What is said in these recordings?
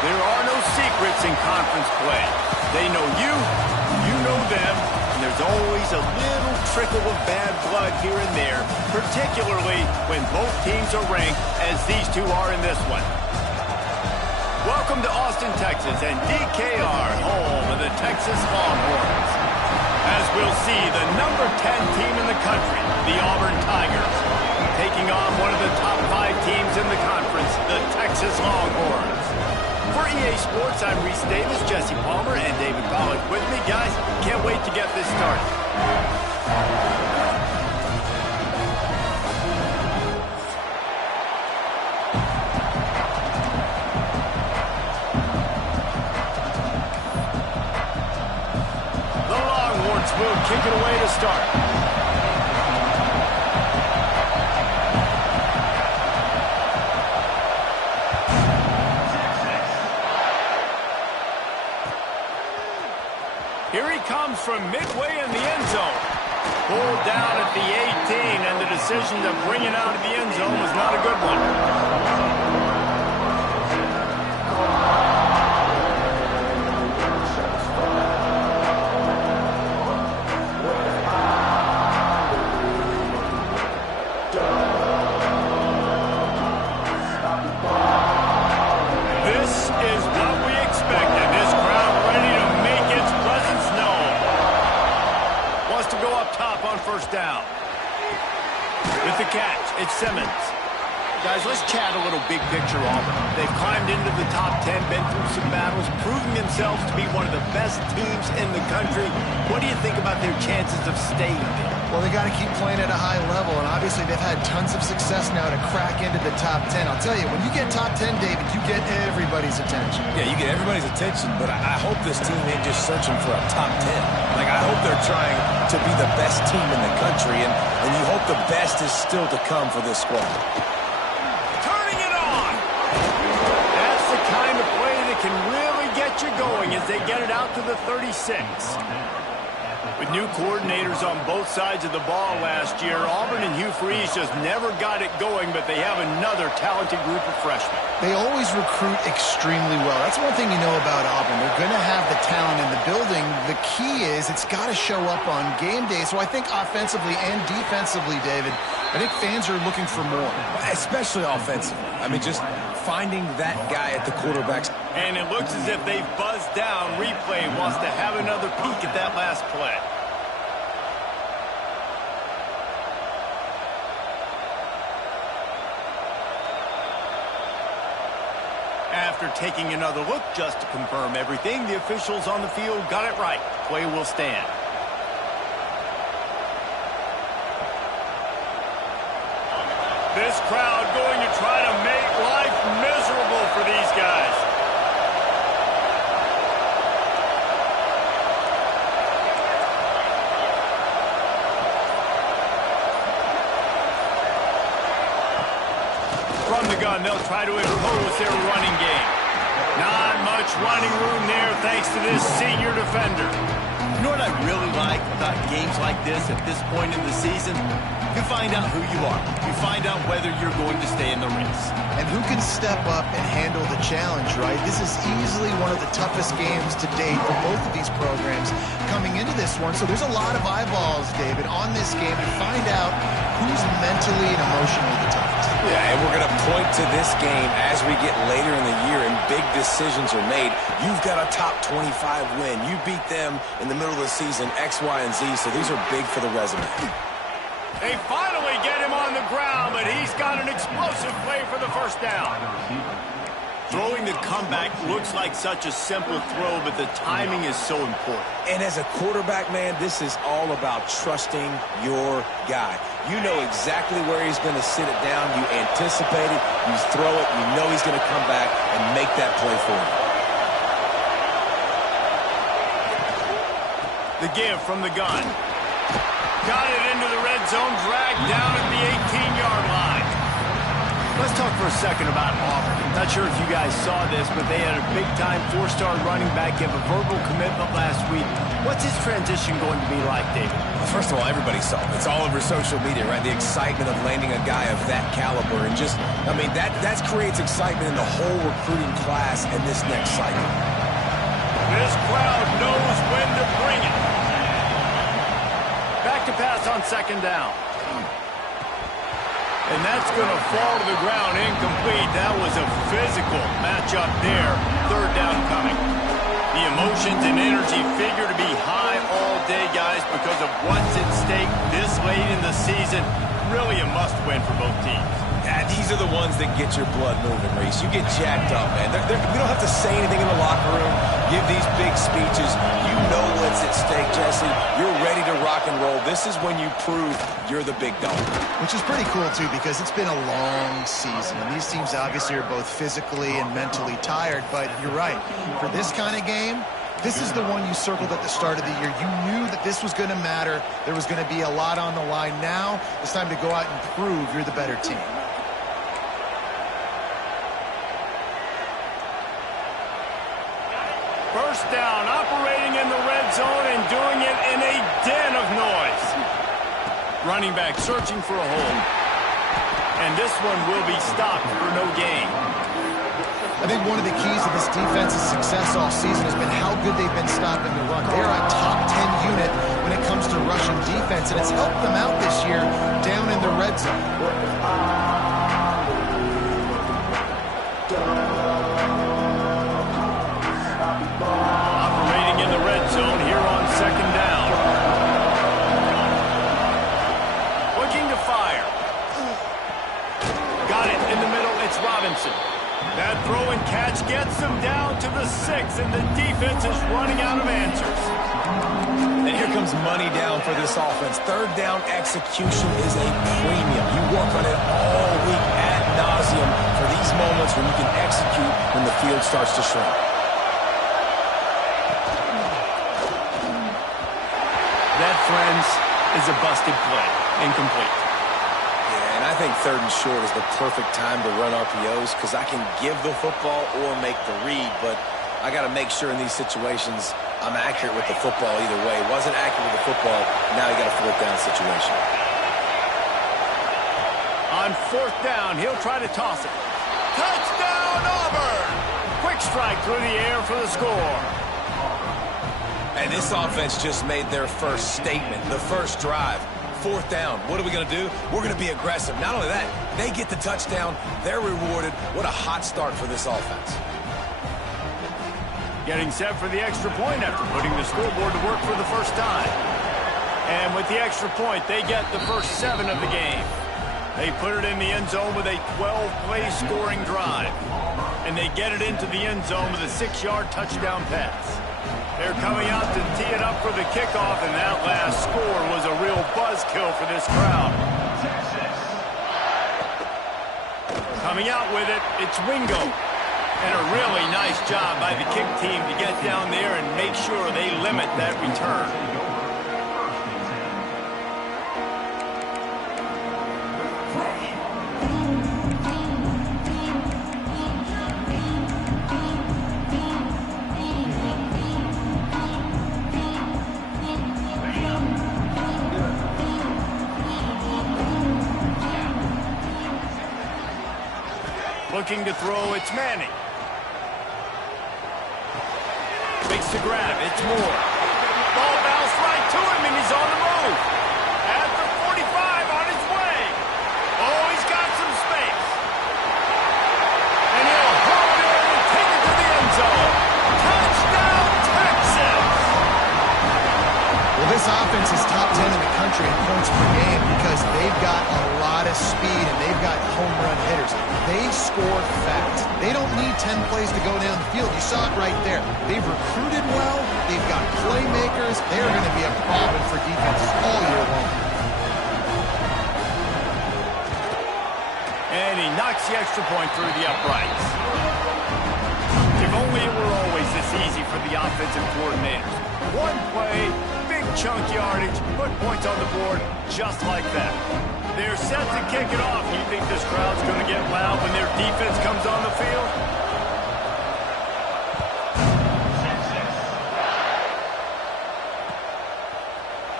There are no secrets in conference play. They know you, you know them, and there's always a little trickle of bad blood here and there, particularly when both teams are ranked as these two are in this one. Welcome to Austin, Texas, and DKR, home of the Texas Longhorns. As we'll see, the number 10 team in the country, the Auburn Tigers, taking on one of the top 5 teams in the conference, the Texas Longhorns. For EA Sports, I'm Reese Davis, Jesse Palmer, and David Pollack with me. Guys, can't wait to get this started. Will kick it away to start. Here he comes from midway in the end zone. Pulled down at the 18, and the decision to bring it out of the end zone was not a good one. First down. With the catch, it's Simmons. Guys, let's chat a little big picture Auburn. They've climbed into the top 10, been through some battles, proving themselves to be one of the best teams in the country. What do you think about their chances of staying there? Well, they got to keep playing at a high level, and obviously they've had tons of success now to crack into the top 10. I'll tell you, when you get top 10, David, you get everybody's attention. Yeah, you get everybody's attention, but I hope this team ain't just searching for a top 10. Like, I hope they're trying to be the best team in the country, and you hope the best is still to come for this squad. Turning it on! That's the kind of play that can really get you going as they get it out to the 36. With new coordinators on both sides of the ball last year, Auburn and Hugh Freeze just never got it going, but they have another talented group of freshmen. They always recruit extremely well. That's one thing you know about Auburn. They're going to have the talent in the building. The key is it's got to show up on game day. So I think offensively and defensively, David, I think fans are looking for more. Especially offensively. I mean, just finding that guy at the quarterback. And it looks as if they've buzzed down. Replay wants to have another peek at that last play. After taking another look just to confirm everything, the officials on the field got it right. Play will stand. This crowd going to try to make life miserable for these guys. From the gun, they'll try to impose their running game. Not much running room there thanks to this senior defender. You know what I really like about games like this at this point in the season? You find out who you are. You find out whether you're going to stay in the race. And who can step up and handle the challenge, right? This is easily one of the toughest games to date for both of these programs coming into this one. So there's a lot of eyeballs, David, on this game to find out who's mentally and emotionally the toughest. Yeah, and we're going to point to this game as we get later in the year and big decisions are made. You've got a top 25 win. You beat them in the middle of the season, X, Y, and Z, so these are big for the resume. They finally get him on the ground, but he's got an explosive play for the first down. Throwing the comeback looks like such a simple throw, but the timing is so important. And as a quarterback, man, this is all about trusting your guy. You know exactly where he's going to sit it down. You anticipate it. You throw it. You know he's going to come back and make that play for you. The give from the gun. Got it into the red zone, dragged down at the 18-yard line. Let's talk for a second about Auburn. Not sure if you guys saw this, but they had a big-time four-star running back give a verbal commitment last week. What's his transition going to be like, David? Well, first of all, everybody saw it. It's all over social media, right? The excitement of landing a guy of that caliber. And just, I mean, that creates excitement in the whole recruiting class in this next cycle. This crowd knows when to bring it. Back to pass on second down. And that's going to fall to the ground incomplete. That was a physical matchup there. Third down coming. The emotions and energy figure to be high all day, guys, because of what's at stake this late in the season. Really a must-win for both teams. Yeah, these are the ones that get your blood moving, Reese. You get jacked up, man. We don't have to say anything in the locker room, give these big speeches. You know what's at stake, Jesse. You're ready to rock and roll. This is when you prove you're the big dog. Which is pretty cool, too, because it's been a long season. And these teams obviously are both physically and mentally tired. But you're right. For this kind of game, this is the one you circled at the start of the year. You knew that this was going to matter. There was going to be a lot on the line. Now it's time to go out and prove you're the better team. First down, operating in the red zone and doing it in a den of noise. Running back searching for a hole. And this one will be stopped for no gain. I think one of the keys to this defense's success all season has been how good they've been stopping the run. They're a top 10 unit when it comes to rushing defense, and it's helped them out this year down in the red zone. Operating in the red zone here on second down. Looking to fire. Got it in the middle. It's Robinson. That throw and catch gets them down to the 6, and the defense is running out of answers. And here comes money down for this offense. Third down execution is a premium. You work on it all week ad nauseum for these moments when you can execute when the field starts to shrink. That, friends, is a busted play. Incomplete. And I think third and short is the perfect time to run RPOs because I can give the football or make the read, but I got to make sure in these situations I'm accurate with the football either way. Wasn't accurate with the football, now you got a fourth down situation. On fourth down, he'll try to toss it. Touchdown, Auburn! Quick strike through the air for the score. And this offense just made their first statement, the first drive. Fourth down. What are we going to do? We're going to be aggressive. Not only that, they get the touchdown. They're rewarded. What a hot start for this offense. Getting set for the extra point after putting the scoreboard to work for the first time. And with the extra point, they get the first 7 of the game. They put it in the end zone with a 12-play scoring drive. And they get it into the end zone with a 6-yard touchdown pass. They're coming out to tee it up for the kickoff, and that last score was a real buzzkill for this crowd. Coming out with it, it's Wingo. And a really nice job by the kick team to get down there and make sure they limit that return. Looking to throw, it's Manning. Makes the grab, it's Moore. Ball bounced right to him, and he's on the move. At the 45, on his way. Oh, he's got some space. And he'll hold it and take it to the end zone. Touchdown, Texas! Well, this offense is top 10 in the country in points per game because they've got a lot of speed and they've got home run hitters. They score fast. They don't need 10 plays to go down the field. You saw it right there. They've recruited well. They've got playmakers. They're going to be a problem for defenses all year long. And he knocks the extra point through the uprights. If only it were always this easy for the offensive coordinators. One play, big chunk yardage, put points on the board just like that. They're set to kick it off. You think this crowd's going to get loud when their defense comes on the field?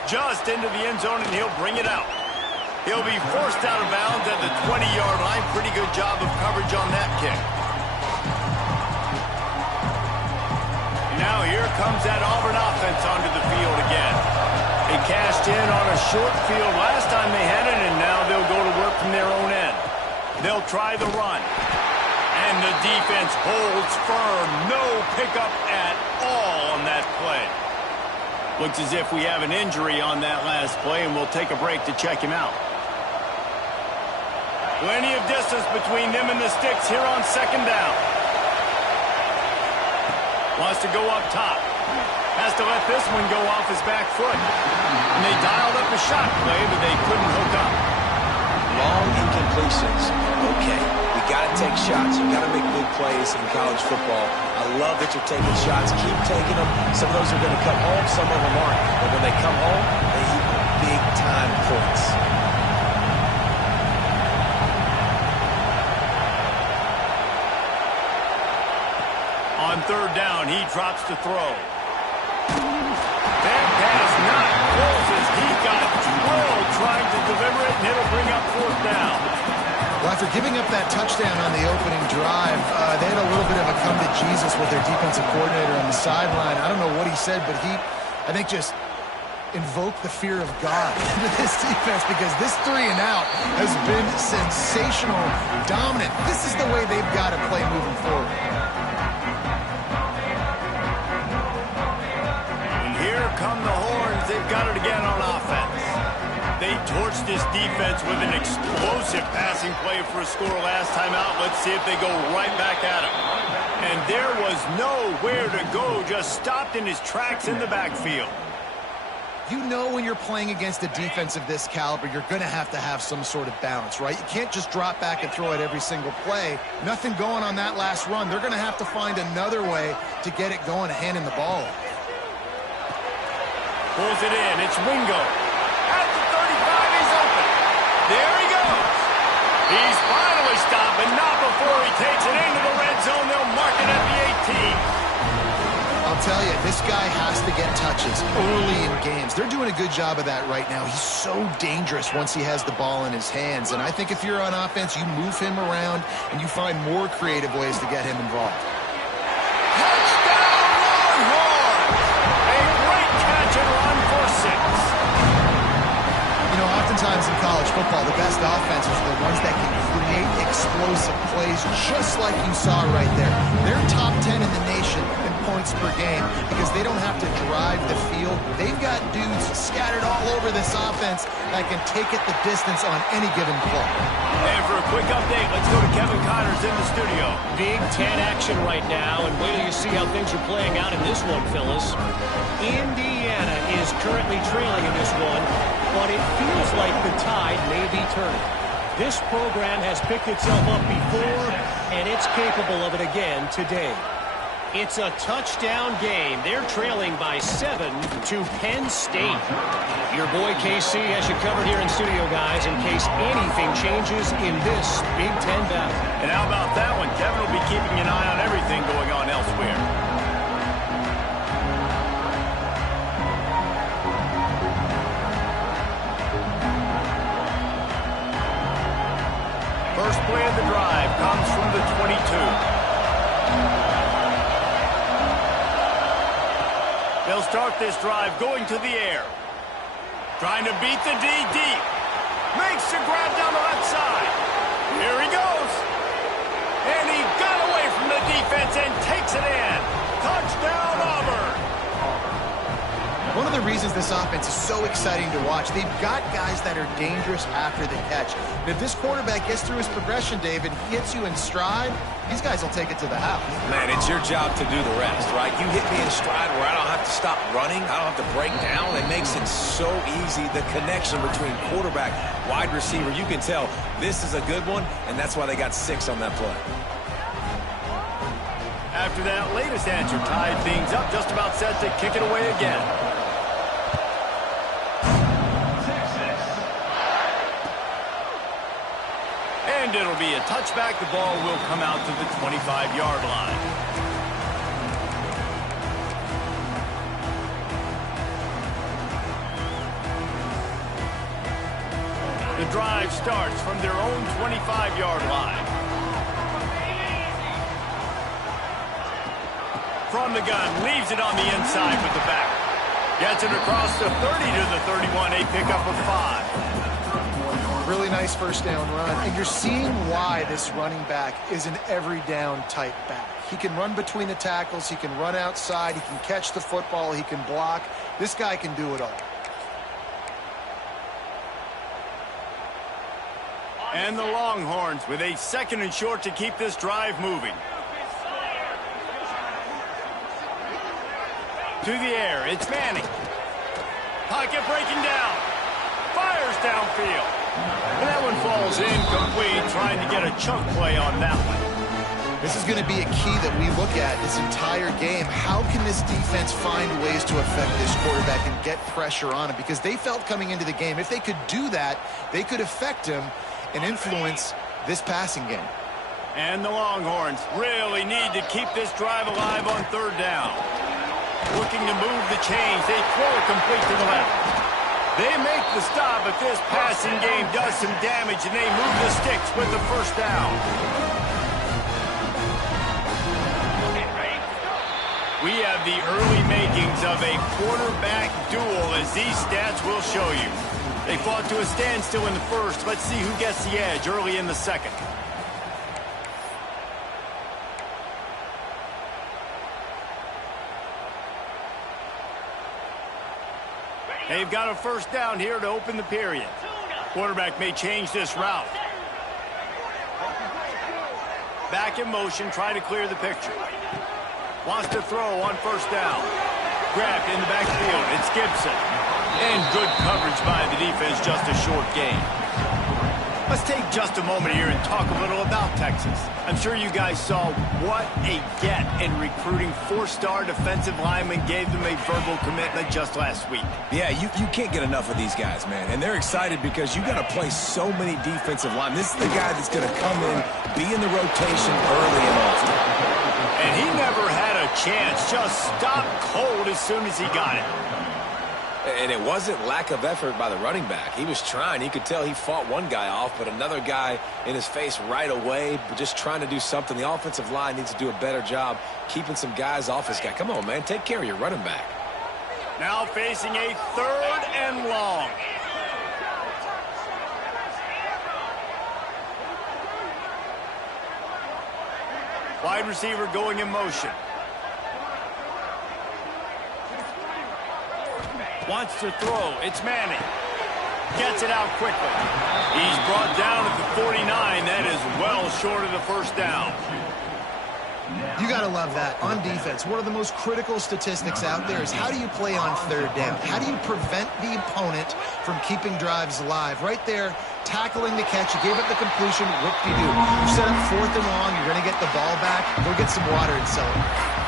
Just into the end zone, and he'll bring it out. He'll be forced out of bounds at the 20-yard line. Pretty good job of coverage on that kick. Now here comes that Auburn offense onto the field again. They cashed in on a short field last time they had it, and now they'll go to work from their own end. They'll try the run. And the defense holds firm. No pickup at all on that play. Looks as if we have an injury on that last play, and we'll take a break to check him out. Plenty of distance between them and the sticks here on second down. Wants to go up top. Has to let this one go off his back foot. And they dialed up a shot play, but they couldn't hook up. Long incompletions. Okay, we got to take shots. You got to make big plays in college football. I love that you're taking shots. Keep taking them. Some of those are going to come home. Some of them aren't. But when they come home, they equal big-time points. On third down, he drops to throw. That pass not close as he got drilled trying to deliver it, and it'll bring up fourth down. Well, after giving up that touchdown on the opening drive, they had a little bit of a come to Jesus with their defensive coordinator on the sideline. I don't know what he said, but he, I think, just invoked the fear of God into this defense, because this 3-and-out has been sensational, dominant. This is the way they've got to play moving forward. Come the horns. They've got it again on offense. They torched this defense with an explosive passing play for a score last time out. Let's see if they go right back at him. And there was nowhere to go, just stopped in his tracks in the backfield. You know when you're playing against a defense of this caliber, you're going to have some sort of balance, right? You can't just drop back and throw it every single play. Nothing going on that last run. They're going to have to find another way to get it going, handing the ball. Pulls it in. It's Wingo. At the 35, he's open. There he goes. He's finally stopped, but not before he takes it into the red zone. They'll mark it at the 18. I'll tell you, this guy has to get touches early in games. They're doing a good job of that right now. He's so dangerous once he has the ball in his hands. And I think if you're on offense, you move him around and you find more creative ways to get him involved. Oftentimes in college football, the best offenses are the ones that can create explosive plays, just like you saw right there. They're top 10 in the nation in points per game because they don't have to drive the field. They've got dudes scattered all over this offense that can take it the distance on any given play. And for a quick update, let's go to Kevin Connors in the studio. Big Ten action right now, and wait till you see how things are playing out in this one, Phyllis. Indiana is currently trailing in this one, but it feels like the tide may be turning. This program has picked itself up before, and it's capable of it again today. It's a touchdown game. They're trailing by 7 to Penn State. Your boy KC has you covered here in studio, guys, in case anything changes in this Big Ten battle. And how about that one? Kevin will be keeping an eye on everything going on elsewhere. First play of the drive comes from the 22. They'll start this drive going to the air. Trying to beat the D deep. Makes the grab down the left side. Here he goes. And he got away from the defense and takes it in. Touchdown, Auburn. One of the reasons this offense is so exciting to watch, they've got guys that are dangerous after the catch. And if this quarterback gets through his progression, David, he hits you in stride, these guys will take it to the house. Man, it's your job to do the rest, right? You hit me in stride where I don't have to stop running. I don't have to break down. It makes it so easy. The connection between quarterback, wide receiver, you can tell this is a good one, and that's why they got 6 on that play. After that latest answer tied things up, just about set to kick it away again. And it'll be a touchback. The ball will come out to the 25-yard line. The drive starts from their own 25-yard line. From the gun, leaves it on the inside with the back. Gets it across the 30 to the 31, a pickup of 5. Really nice first down run. And you're seeing why this running back is an every down type back. He can run between the tackles. He can run outside. He can catch the football. He can block. This guy can do it all. And the Longhorns with a 2nd and short to keep this drive moving. To the air, it's Manning. Pocket breaking down. Fires downfield. And that one falls incomplete, trying to get a chunk play on that one. This is going to be a key that we look at this entire game. How can this defense find ways to affect this quarterback and get pressure on him? Because they felt coming into the game, if they could do that, they could affect him and influence this passing game. And the Longhorns really need to keep this drive alive on 3rd down. Looking to move the chains. They throw it complete to the left. They make the stop, but this passing game does some damage, and they move the sticks with the 1st down. We have the early makings of a quarterback duel, as these stats will show you. They fought to a standstill in the 1st. Let's see who gets the edge early in the 2nd. They've got a 1st down here to open the period. Quarterback may change this route. Back in motion, try to clear the picture. Wants to throw on 1st down. Grabbed in the backfield. It's Gibson. And good coverage by the defense, just a short gain. Let's take just a moment here and talk a little about Texas. I'm sure you guys saw what a get in recruiting. 4-star defensive linemen gave them a verbal commitment just last week. Yeah, you can't get enough of these guys, man. And they're excited because you got to play so many defensive linemen. This is the guy that's going to come in, be in the rotation early and often. And he never had a chance. Just stopped cold as soon as he got it. And it wasn't lack of effort by the running back. He was trying. You could tell he fought one guy off, but another guy in his face right away, but just trying to do something. The offensive line needs to do a better job keeping some guys off this guy. Come on, man. Take care of your running back. Now facing a 3rd and long. Wide receiver going in motion. Wants to throw. It's Manning. Gets it out quickly. He's brought down at the 49. That is well short of the 1st down. You got to love that. On defense, one of the most critical statistics out there is how do you play on 3rd down? How do you prevent the opponent from keeping drives alive? Right there, tackling the catch. You gave up the completion. Whoop-de-doo. You set up 4th and long. You're going to get the ball back. Go get some water and sell it.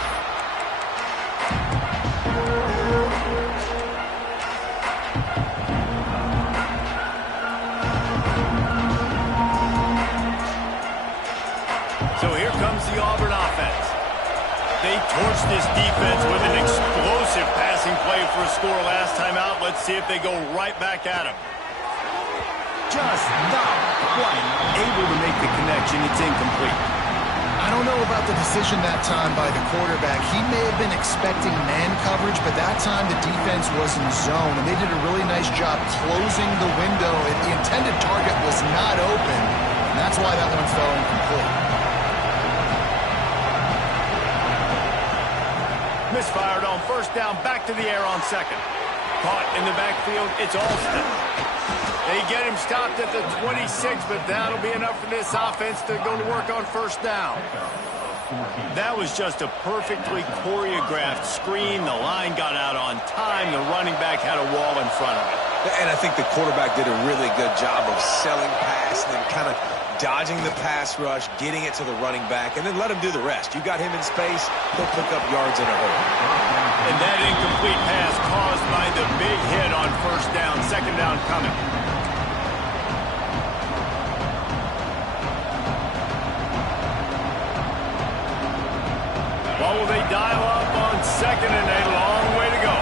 So here comes the Auburn offense. They torched this defense with an explosive passing play for a score last time out. Let's see if they go right back at him. Just not quite able to make the connection. It's incomplete. I don't know about the decision that time by the quarterback. He may have been expecting man coverage, but that time the defense was in zone, and they did a really nice job closing the window. The intended target was not open, and that's why that one fell incomplete. Misfired on 1st down, back to the air on 2nd. Caught in the backfield, it's Alston. They get him stopped at the 26, but that'll be enough for this offense to go to work on 1st down. That was just a perfectly choreographed screen. The line got out on time. The running back had a wall in front of it. And I think the quarterback did a really good job of selling pass and then kind of dodging the pass rush, getting it to the running back, and then let him do the rest. You got him in space, he'll pick up yards in a hurry. And that incomplete pass caused by the big hit on 1st down. 2nd down coming. Oh, will they dial up on second and a long way to go?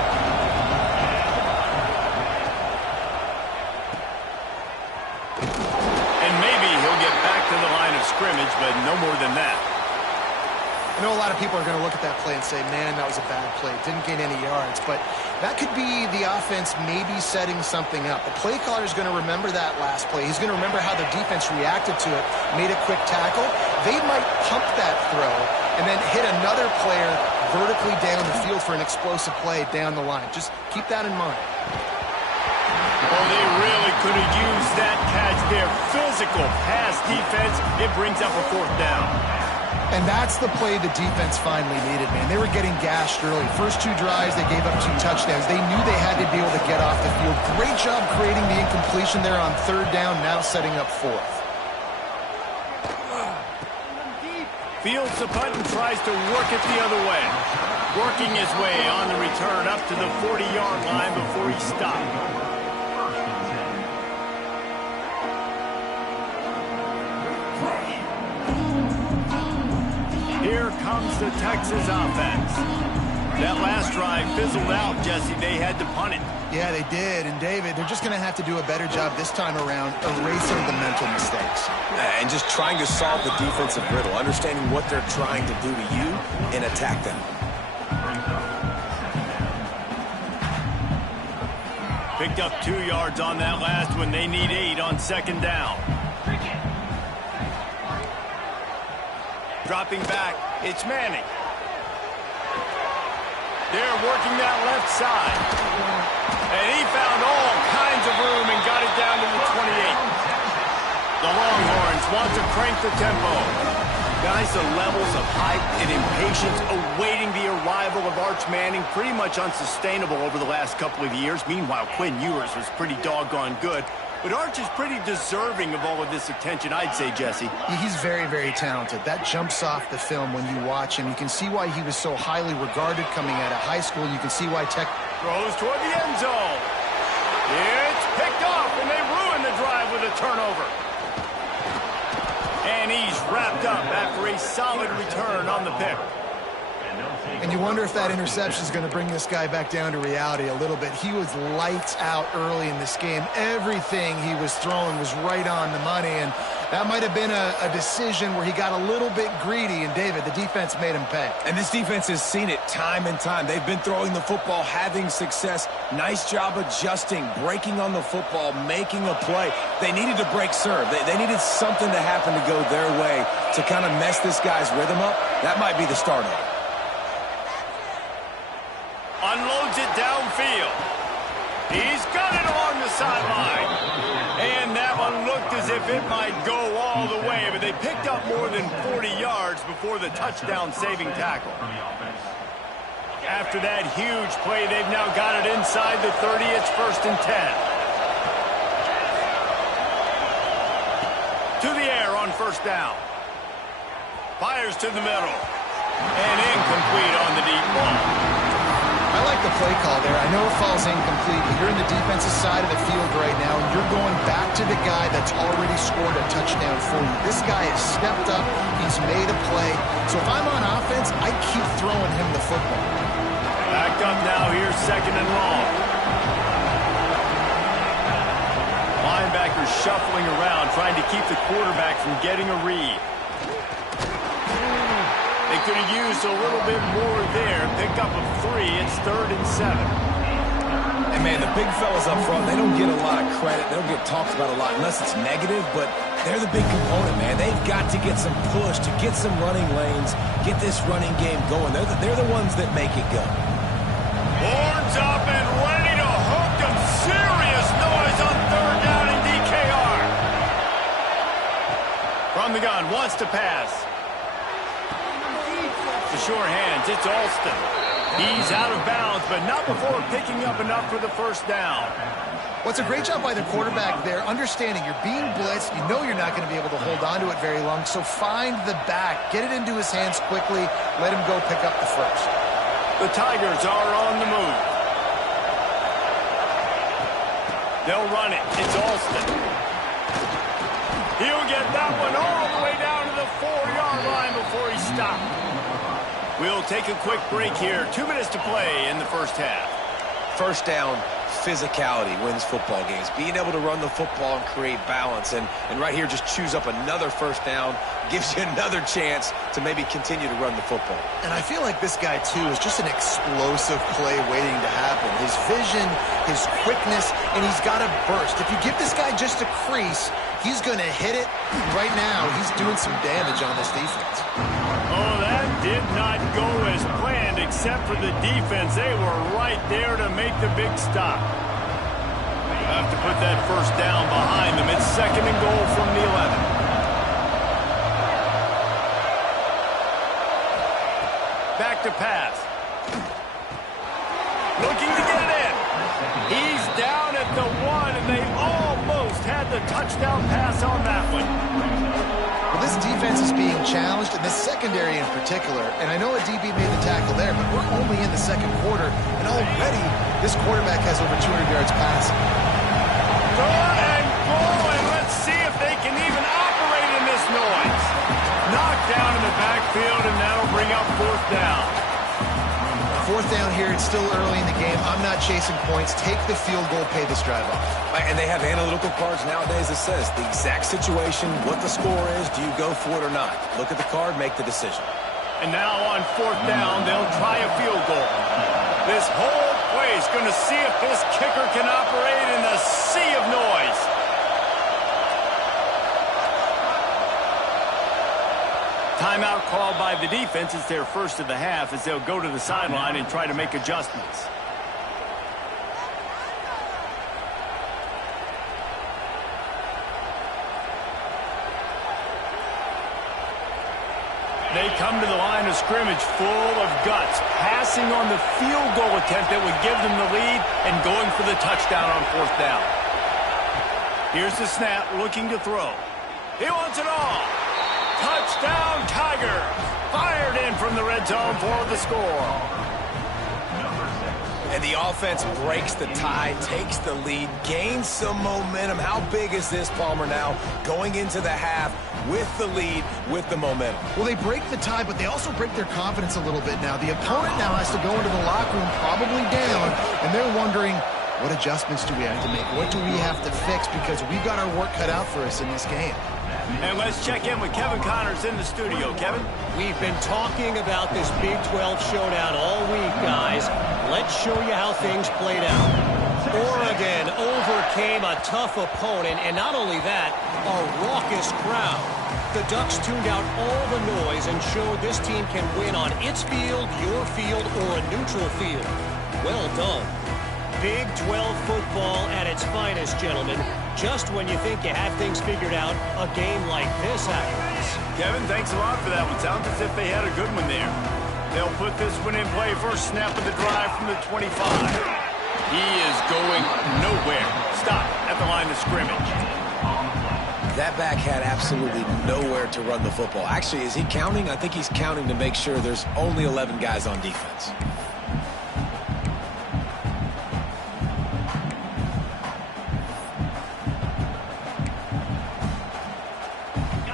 And maybe he'll get back to the line of scrimmage, but no more than that. I know a lot of people are going to look at that play and say, man, that was a bad play. Didn't gain any yards. But that could be the offense maybe setting something up. The play caller is going to remember that last play. He's going to remember how the defense reacted to it, made a quick tackle. They might pump that throw and then hit another player vertically down the field for an explosive play down the line. Just keep that in mind. Well, they really could have used that catch there. Physical pass defense. It brings up a fourth down. And that's the play the defense finally needed, man. They were getting gashed early. First 2 drives, they gave up 2 touchdowns. They knew they had to be able to get off the field. Great job creating the incompletion there on 3rd down, now setting up 4th. Fields the punt and tries to work it the other way. Working his way on the return up to the 40-yard line before he stopped. Here comes the Texas offense. That last drive fizzled out, Jesse. They had to punt it. Yeah, they did. And, David, they're just going to have to do a better job this time around erasing the mental mistakes. And just trying to solve the defensive riddle, understanding what they're trying to do to you and attack them. Picked up 2 yards on that last one. They need 8 on 2nd down. Dropping back, it's Manning. They're working that left side. And he found all kinds of room and got it down to the 28. The Longhorns want to crank the tempo. Guys, the levels of hype and impatience awaiting the arrival of Arch Manning pretty much unsustainable over the last couple of years. Meanwhile, Quinn Ewers was pretty doggone good. But Arch is pretty deserving of all of this attention, I'd say, Jesse. He's very, very talented. That jumps off the film when you watch him. You can see why he was so highly regarded coming out of high school. You can see why Tech throws toward the end zone. It's picked off, and they ruin the drive with a turnover. And he's wrapped up after a solid return on the pick. And you wonder if that interception is going to bring this guy back down to reality a little bit. He was lights out early in this game. Everything he was throwing was right on the money, and that might have been a decision where he got a little bit greedy, and David, the defense made him pay. And this defense has seen it time and time. They've been throwing the football, having success. Nice job adjusting, breaking on the football, making a play. They needed to break serve. They needed something to happen to go their way to kind of mess this guy's rhythm up. That might be the start of it. Unloads it downfield. He's got it along the sideline. And that one looked as if it might go all the way, but they picked up more than 40 yards before the touchdown-saving tackle. After that huge play, they've now got it inside the 30. It's 1st and 10. To the air on 1st down. Fires to the middle. And incomplete on the deep ball. I like the play call there. I know it falls incomplete, but you're in the defensive side of the field right now, and you're going back to the guy that's already scored a touchdown for you. This guy has stepped up. He's made a play. So if I'm on offense, I keep throwing him the football. Backed up now. Here's 2nd and long. Linebacker shuffling around, trying to keep the quarterback from getting a read. They could have used a little bit more there. Pick up of 3. It's 3rd and 7. And, man, the big fellas up front, they don't get a lot of credit. They don't get talked about a lot unless it's negative, but they're the big component, man. They've got to get some push, to get some running lanes, get this running game going. They're the ones that make it go. Horns up and ready to hook them. Serious noise on 3rd down in DKR. From the gun, wants to pass. The sure hands, it's Alston. He's out of bounds, but not before picking up enough for the 1st down. Well, it's a great job by the quarterback there, understanding you're being blitzed. You know you're not going to be able to hold on to it very long, so find the back. Get it into his hands quickly. Let him go pick up the 1st. The Tigers are on the move. They'll run it. It's Alston. He'll get that one all the way down to the 4-yard line before he stopped. We'll take a quick break here. 2 minutes to play in the first half. First down, physicality wins football games. Being able to run the football and create balance. And right here, just choose up another first down. Gives you another chance to maybe continue to run the football. And I feel like this guy, too, is just an explosive play waiting to happen. His vision, his quickness, and he's got a burst. If you give this guy just a crease, he's going to hit it. Right now, he's doing some damage on this defense. Oh, that did not go as planned, except for the defense. They were right there to make the big stop. Have to put that first down behind them. It's 2nd and goal from the 11. Back to pass. Looking to get it in. He's down at the 1, and they almost had the touchdown pass on that one. Well, this defense is being challenged, and the secondary in particular. And I know a DB made the tackle there, but we're only in the 2nd quarter, and already this quarterback has over 200 yards passing. Go and go, and let's see if they can even operate in this noise. Knocked down in the backfield, and that'll bring up 4th down. 4th down here, it's still early in the game. I'm not chasing points. Take the field goal, pay this drive off. And they have analytical cards nowadays that says the exact situation, what the score is, do you go for it or not? Look at the card, make the decision. And now on 4th down, they'll try a field goal. This whole play is going to see if this kicker can operate in the sea of noise. Timeout called by the defense. It's their first of the half as they'll go to the sideline and try to make adjustments. They come to the line of scrimmage full of guts, passing on the field goal attempt that would give them the lead and going for the touchdown on 4th down. Here's the snap, looking to throw. He wants it all. Touchdown, Tigers! Fired in from the red zone for the score. And the offense breaks the tie, takes the lead, gains some momentum. How big is this, Palmer, now going into the half with the lead, with the momentum? Well, they break the tie, but they also break their confidence a little bit now. The opponent now has to go into the locker room probably down, and they're wondering, what adjustments do we have to make? What do we have to fix? Because we got our work cut out for us in this game. And let's check in with Kevin Connors in the studio. Kevin? We've been talking about this Big 12 showdown all week, guys. Let's show you how things played out. Oregon overcame a tough opponent, and not only that, a raucous crowd. The Ducks tuned out all the noise and showed this team can win on its field, your field, or a neutral field. Well done. Big 12 football at its finest, gentlemen. Just when you think you have things figured out, a game like this happens. Kevin, thanks a lot for that one. Sounds as if they had a good one there. They'll put this one in play. First snap of the drive from the 25. He is going nowhere. Stop at the line of scrimmage. That back had absolutely nowhere to run the football. Actually, is he counting? I think he's counting to make sure there's only 11 guys on defense.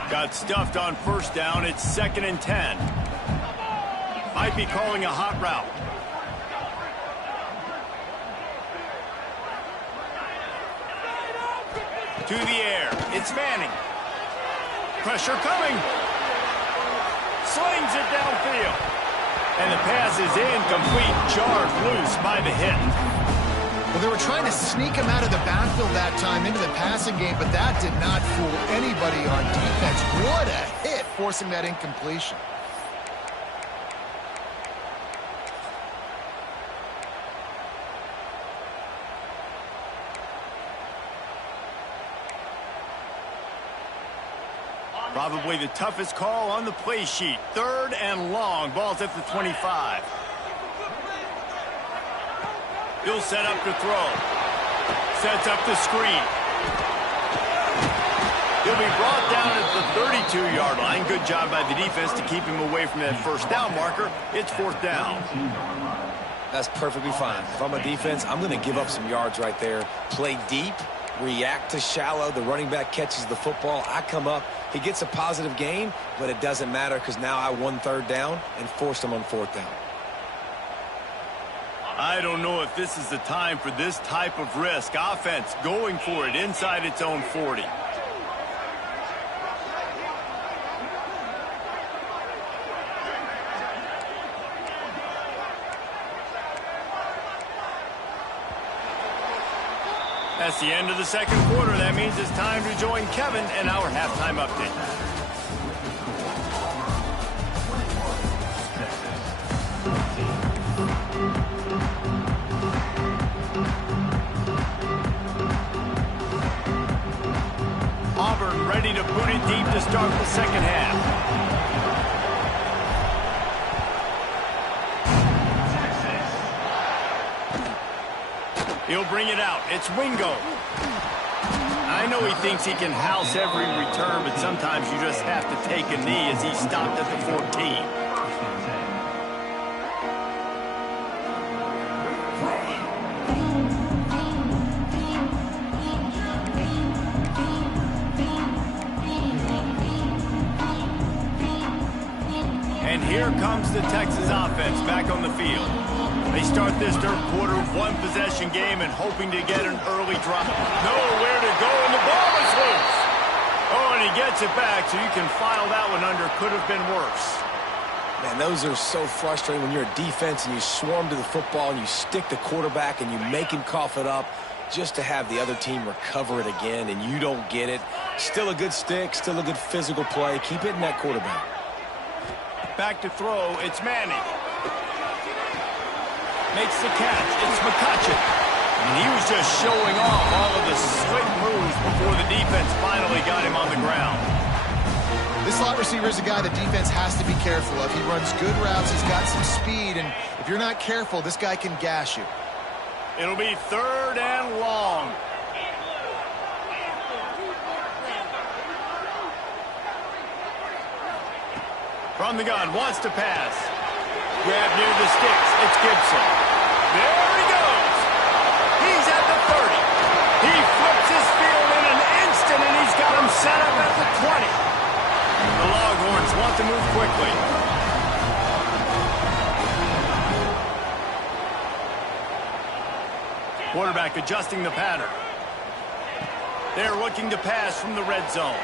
Got stuffed on first down. It's 2nd and 10. Might be calling a hot route. To the air. It's Manning. Pressure coming. Slings it downfield. And the pass is incomplete. Jarred loose by the hit. Well, they were trying to sneak him out of the backfield that time into the passing game, but that did not fool anybody on defense. What a hit, forcing that incompletion. Probably the toughest call on the play sheet. 3rd and long. Ball's at the 25. He'll set up to throw. Sets up the screen. He'll be brought down at the 32-yard line. Good job by the defense to keep him away from that first down marker. It's 4th down. That's perfectly fine. If I'm a defense, I'm going to give up some yards right there. Play deep react to shallow. The running back catches the football. I come up. He gets a positive gain, but it doesn't matter because now I won third down and forced him on fourth down. I don't know if this is the time for this type of risk. Offense going for it inside its own 40. That's the end of the second quarter. That means it's time to join Kevin and our halftime update. Auburn ready to boot it deep to start the second half. He'll bring it out. It's Wingo. I know he thinks he can house every return, but sometimes you just have to take a knee as he stopped at the 14. And here comes the Texas offense back on the field. They start this third quarter one-possession game and hoping to get an early drop. Nowhere to go, and the ball is loose. Oh, and he gets it back, so you can file that one under. Could have been worse. Man, those are so frustrating when you're a defense and you swarm to the football and you stick the quarterback and you make him cough it up just to have the other team recover it again, and you don't get it. Still a good stick, still a good physical play. Keep hitting that quarterback. Back to throw, it's Manning. Makes the catch. It's McCutcheon. And he was just showing off all of the slick moves before the defense finally got him on the ground. This slot receiver is a guy the defense has to be careful of. He runs good routes. He's got some speed. And if you're not careful, this guy can gash you. It'll be third and long. From the gun, wants to pass. Grab near the sticks. It's Gibson. There he goes. He's at the 30. He flips his field in an instant, and he's got him set up at the 20. The Longhorns want to move quickly. Quarterback adjusting the pattern. They're looking to pass from the red zone.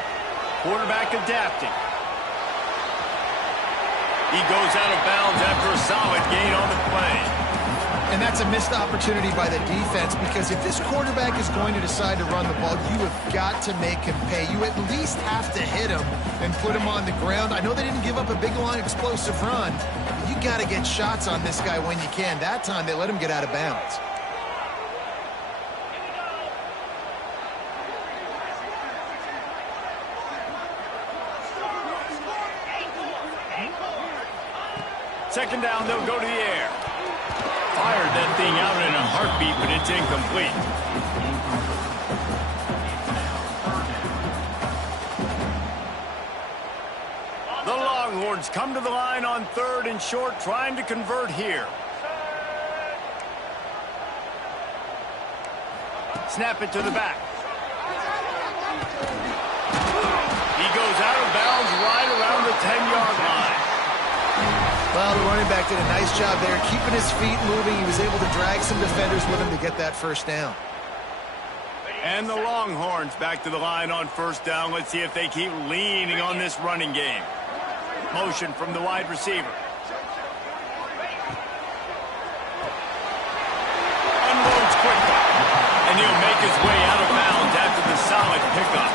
Quarterback adapting. He goes out of bounds after a solid gain on the play. And that's a missed opportunity by the defense, because if this quarterback is going to decide to run the ball, you have got to make him pay. You at least have to hit him and put him on the ground. I know they didn't give up a big, long, explosive run, but you got to get shots on this guy when you can. That time, they let him get out of bounds. Second down, they'll go to the air. Fired that thing out in a heartbeat, but it's incomplete. The Longhorns come to the line on third and short, trying to convert here. Snap it to the back. He goes out of bounds right around the 10-yard line. Well, the running back did a nice job there, keeping his feet moving. He was able to drag some defenders with him to get that first down. And the Longhorns back to the line on first down. Let's see if they keep leaning on this running game. Motion from the wide receiver. Unloads quickly. And he'll make his way out of bounds after the solid pickup.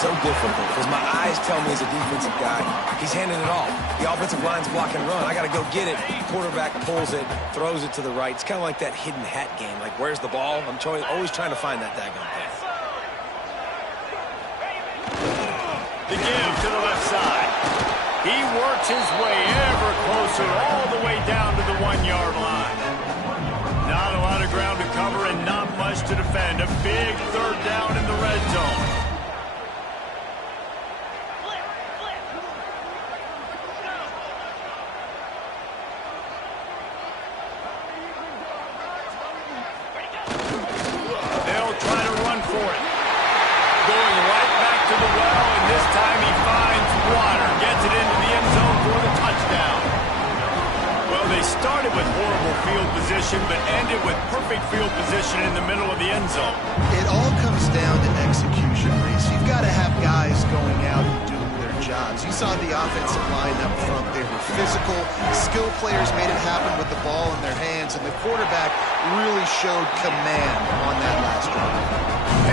So difficult because my eyes tell me as a defensive guy, he's handing it off. The offensive line's block and run. I got to go get it. Quarterback pulls it, throws it to the right. It's kind of like that hidden hat game. Like, where's the ball? I'm always trying to find that daggone thing. The give to the left side. He works his way ever closer all the way down to the 1-yard line. Not a lot of ground to cover and not much to defend. A big third down in the red zone. They'll try to run for it. field position, but ended with perfect field position in the middle of the end zone. It all comes down to execution, Reese. You've got to have guys going out and doing their jobs. You saw the offensive line up front. They were physical. Skilled players made it happen with the ball in their hands, and the quarterback really showed command on that last drive.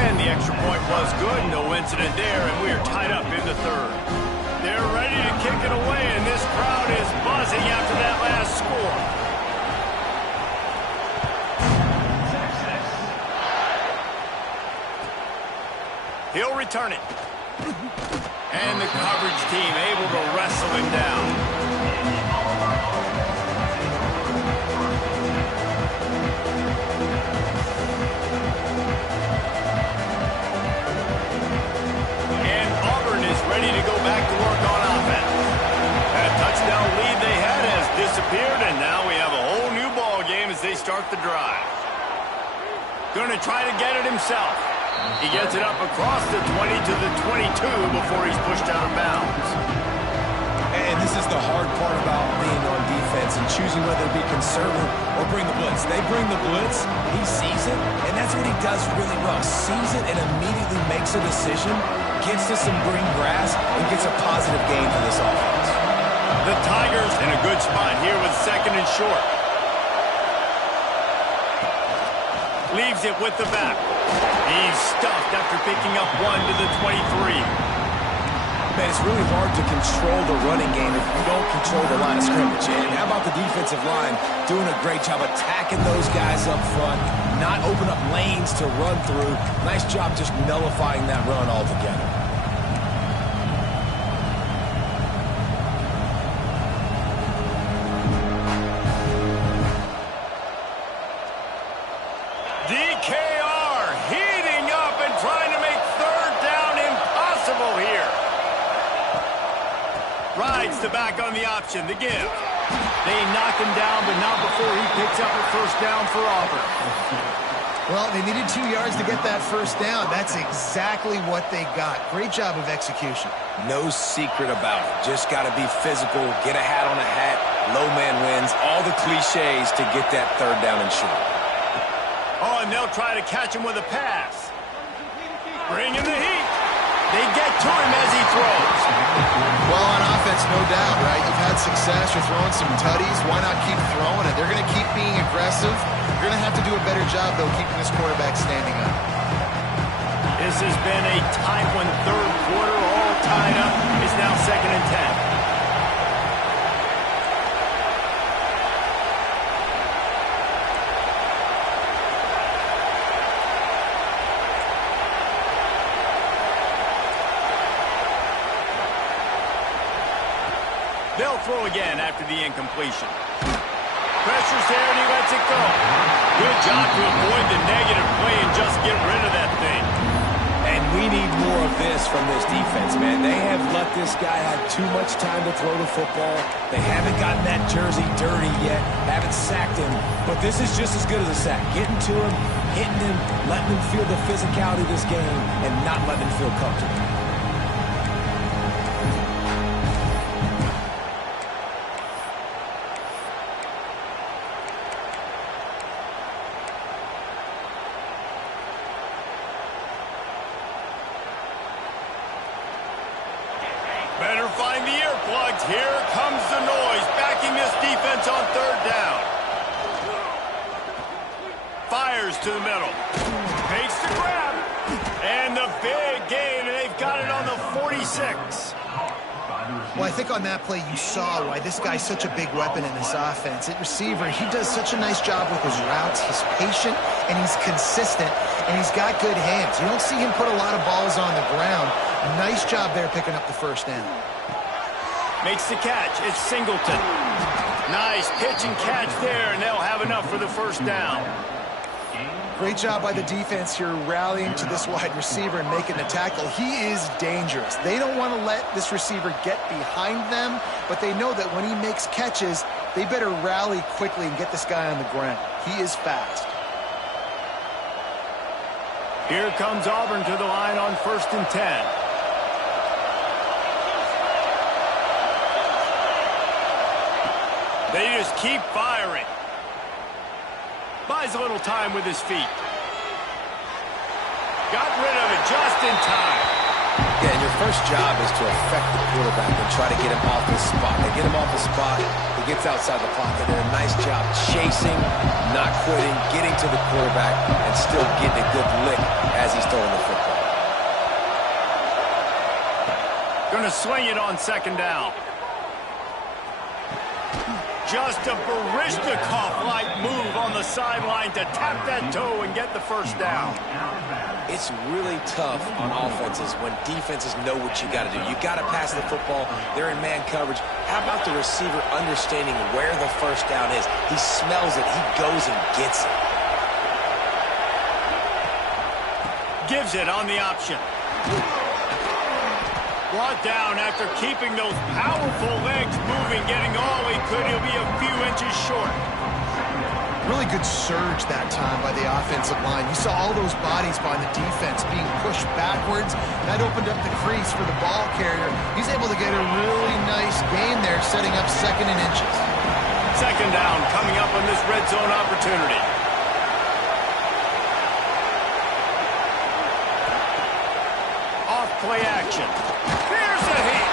And the extra point was good. No incident there, and we are tied up in the third. They're ready to kick it away, and this crowd is buzzing after that last score. He'll return it. And the coverage team able to wrestle him down. And Auburn is ready to go back to work on offense. That touchdown lead they had has disappeared, and now we have a whole new ball game as they start the drive. Going to try to get it himself. He gets it up across the 20 to the 22 before he's pushed out of bounds. And this is the hard part about being on defense and choosing whether to be conservative or bring the blitz. They bring the blitz, he sees it, and that's what he does really well. Sees it and immediately makes a decision, gets to some green grass, and gets a positive gain for this offense. The Tigers in a good spot here with second and short. Leaves it with the back. He's stuffed after picking up one to the 23. Man, it's really hard to control the running game if you don't control the line of scrimmage. And how about the defensive line doing a great job attacking those guys up front, not open up lanes to run through. Nice job just nullifying that run altogether. Rides the back on the option, the give. They knock him down, but not before he picks up a first down for Auburn. Well, they needed 2 yards to get that first down. That's exactly what they got. Great job of execution. No secret about it. Just got to be physical, get a hat on a hat, low man wins, all the cliches to get that third down and short. Oh, and they'll try to catch him with a pass. Bring in the heat. They get to him as he throws. Well, on offense, no doubt, right? You've had success. You're throwing some tutties. Why not keep throwing it? They're going to keep being aggressive. You're going to have to do a better job, though, keeping this quarterback standing up. This has been a tight one. Third quarter, all tied up. It's now 2nd and 10. They'll throw again after the incompletion. Pressure's there, and he lets it go. Good job to avoid the negative play and just get rid of that thing. And we need more of this from this defense, man. They have let this guy have too much time to throw the football. They haven't gotten that jersey dirty yet, haven't sacked him. But this is just as good as a sack. Getting to him, hitting him, letting him feel the physicality of this game, and not letting him feel comfortable. Better find the earplugs. Here comes the noise, backing this defense on third down. Fires to the middle. Makes the grab. And the big gain, and they've got it on the 46. Well, I think on that play you saw why this guy's such a big weapon in this offense. At receiver, he does such a nice job with his routes. He's patient, and he's consistent, and he's got good hands. You don't see him put a lot of balls on the ground. Nice job there picking up the first down. Makes the catch. It's Singleton. Nice pitch and catch there, and they'll have enough for the first down. Great job by the defense here rallying to this wide receiver and making the tackle. He is dangerous. They don't want to let this receiver get behind them, but they know that when he makes catches, they better rally quickly and get this guy on the ground. He is fast. Here comes Auburn to the line on 1st and 10. They just keep firing. Buys a little time with his feet. Got rid of it just in time. Yeah, and your first job is to affect the quarterback and try to get him off his spot. They get him off his spot, he gets outside the pocket. They did a nice job chasing, not quitting, getting to the quarterback, and still getting a good lick as he's throwing the football. Gonna swing it on second down. Just a Baryshnikov-like move on the sideline to tap that toe and get the first down. It's really tough on offenses when defenses know what you got to do. You got to pass the football. They're in man coverage. How about the receiver understanding where the first down is? He smells it. He goes and gets it. Gives it on the option. Brought down after keeping those powerful legs moving, getting all he could. He'll be a few inches short. Really good surge that time by the offensive line. You saw all those bodies by the defense being pushed backwards. That opened up the crease for the ball carrier. He's able to get a really nice gain there, setting up second and inches. Second down coming up on this red zone opportunity. Off play action. Here's a hit.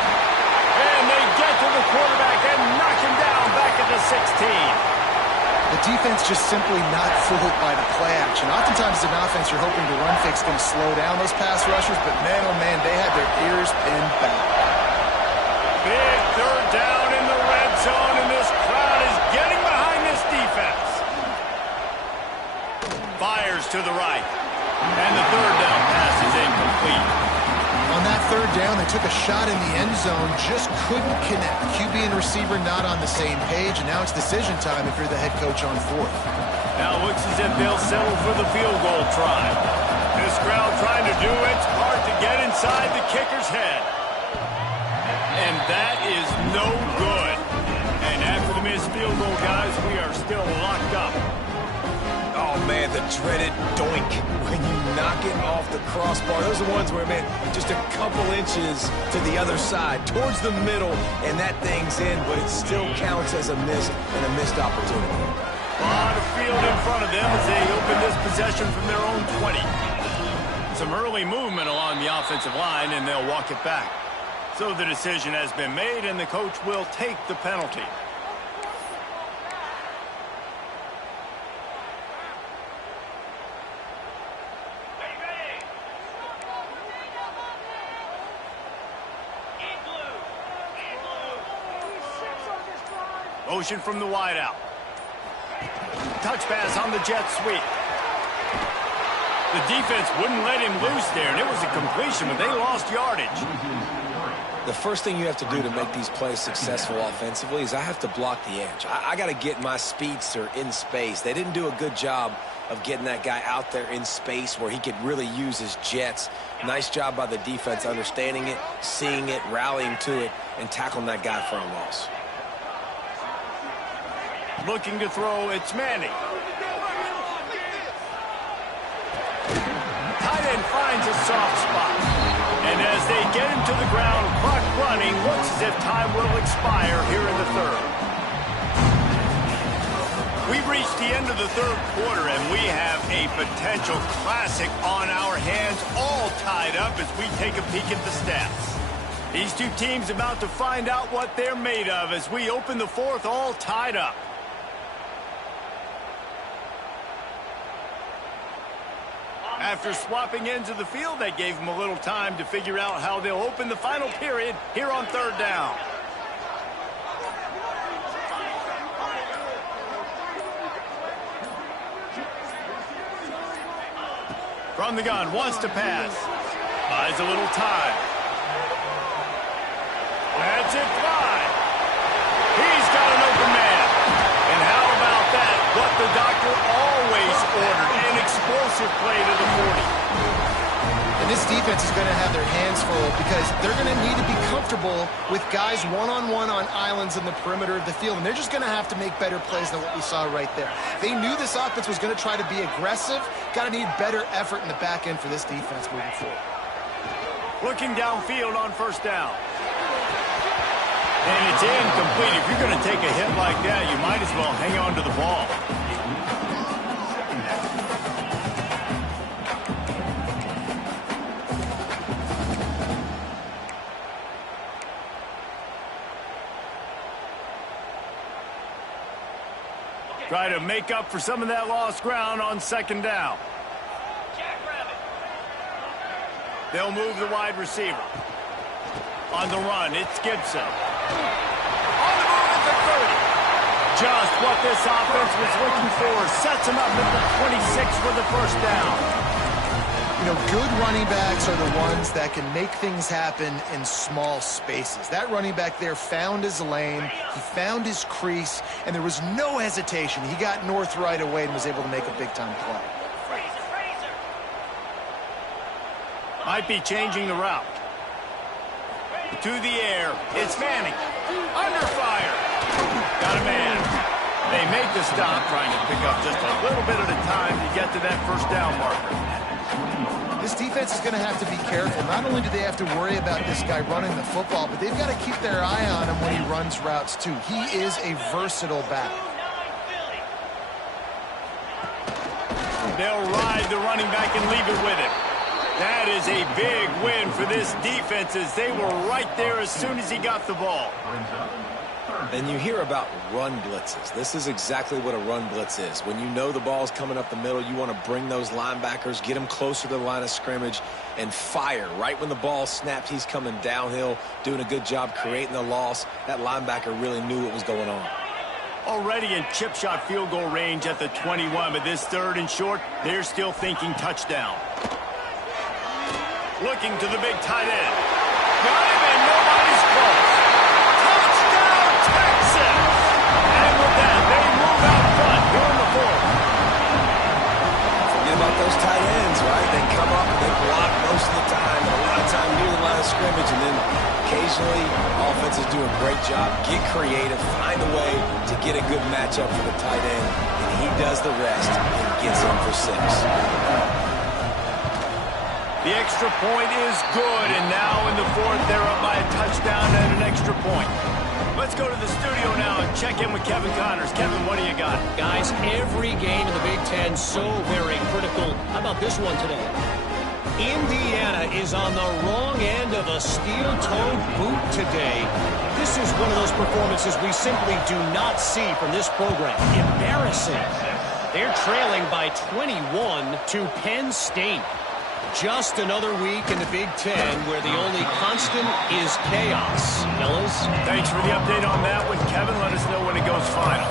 And they get to the quarterback and knock him down back at the 16. The defense just simply not fooled by the play action. Oftentimes as an offense, you're hoping the run fake's going to slow down those pass rushers, but man, oh man, they had their ears pinned back. Big third down in the red zone, and this crowd is getting behind this defense. Fires to the right, and the third down pass is incomplete. On that third down, they took a shot in the end zone, just couldn't connect. QB and receiver not on the same page, and now it's decision time if you're the head coach on fourth. Now it looks as if they'll settle for the field goal try. This crowd trying to do its part to get inside the kicker's head. And that is no good. And after the missed field goal, guys, we are still locked up. Oh, man, the dreaded doink when you knock it off the crossbar. Those are the ones where, man, just a couple inches to the other side, towards the middle, and that thing's in, but it still counts as a miss and a missed opportunity. A lot of field in front of them as they open this possession from their own 20. Some early movement along the offensive line, and they'll walk it back. So the decision has been made, and the coach will take the penalty. Motion from the wideout. Touch pass on the jet sweep. The defense wouldn't let him loose there, and it was a completion, but they lost yardage. The first thing you have to do to make these plays successful offensively is I have to block the edge. I got to get my speedster in space. They didn't do a good job of getting that guy out there in space where he could really use his jets. Nice job by the defense understanding it, seeing it, rallying to it, and tackling that guy for a loss. Looking to throw, it's Manning. Tight end finds a soft spot. And as they get him to the ground, clock running, looks as if time will expire here in the third. We've reached the end of the third quarter, and we have a potential classic on our hands, all tied up as we take a peek at the stats. These two teams about to find out what they're made of as we open the fourth, all tied up. After swapping ends of the field, that gave them a little time to figure out how they'll open the final period here on third down. From the gun, wants to pass. Buys a little time. Lets it fly. He's got an open man. And how about that? What the doctor always ordered, an explosive play to the 40. And this defense is going to have their hands full because they're going to need to be comfortable with guys one-on-one on islands in the perimeter of the field. And they're just going to have to make better plays than what we saw right there. They knew this offense was going to try to be aggressive. Got to need better effort in the back end for this defense moving forward. Looking downfield on first down. And it's incomplete. If you're going to take a hit like that, you might as well hang on to the ball. Try to make up for some of that lost ground on second down. They'll move the wide receiver. On the run, it's Gibson. On the move at the 30. Just what this offense was looking for. Sets him up at the 26 for the first down. You know, good running backs are the ones that can make things happen in small spaces. That running back there found his lane, he found his crease, and there was no hesitation. He got north right away and was able to make a big-time play. Might be changing the route. To the air, it's Manning. Under fire. Got a man. They make the stop, trying to pick up just a little bit at a time to get to that first down marker. This defense is going to have to be careful. Not only do they have to worry about this guy running the football, but they've got to keep their eye on him when he runs routes, too. He is a versatile back. They'll ride the running back and leave it with him. That is a big win for this defense as they were right there as soon as he got the ball. And you hear about run blitzes. This is exactly what a run blitz is. When you know the ball's coming up the middle, you want to bring those linebackers, get them closer to the line of scrimmage, and fire. Right when the ball snapped, he's coming downhill, doing a good job creating the loss. That linebacker really knew what was going on. Already in chip shot field goal range at the 21, but this third and short, they're still thinking touchdown. Looking to the big tight end. Got him and nobody's close. Touchdown, Texas! And with that, they move out front here in the fourth. Forget about those tight ends, right? They come up and they block most of the time, and a lot of time near the line of scrimmage, and then occasionally offenses do a great job, get creative, find a way to get a good matchup for the tight end, and he does the rest and gets in for 6. The extra point is good, and now in the fourth, they're up by a touchdown and an extra point. Let's go to the studio now and check in with Kevin Connors. Kevin, what do you got? Guys, every game in the Big Ten so very critical. How about this one today? Indiana is on the wrong end of a steel-toed boot today. This is one of those performances we simply do not see from this program. Embarrassing. They're trailing by 21 to Penn State. Just another week in the Big Ten where the only constant is chaos. Fellas? Thanks for the update on that one, Kevin. Let us know when it goes final.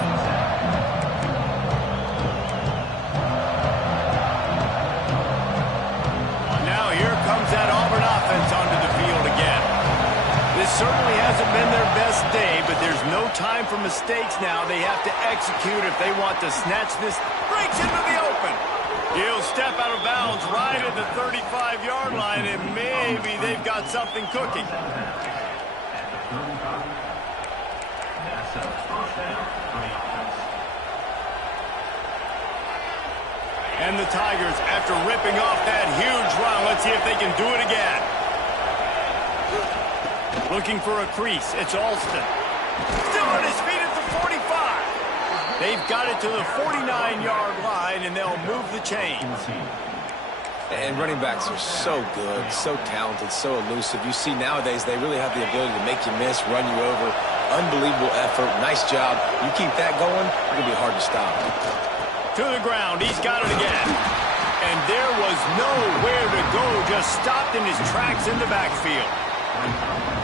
Now here comes that Auburn offense onto the field again. This certainly hasn't been their best day, but there's no time for mistakes now. They have to execute if they want to snatch this. Breaks into the open. He'll step out of bounds right at the 35-yard line, and maybe they've got something cooking. And the Tigers, after ripping off that huge run, let's see if they can do it again. Looking for a crease, it's Alston. Still on his feet at the 45. They've got it to the 49-yard line, and they'll move the chains. And running backs are so good, so talented, so elusive. You see nowadays they really have the ability to make you miss, run you over. Unbelievable effort. Nice job. You keep that going, it's going to be hard to stop. To the ground. He's got it again. And there was nowhere to go. Just stopped in his tracks in the backfield.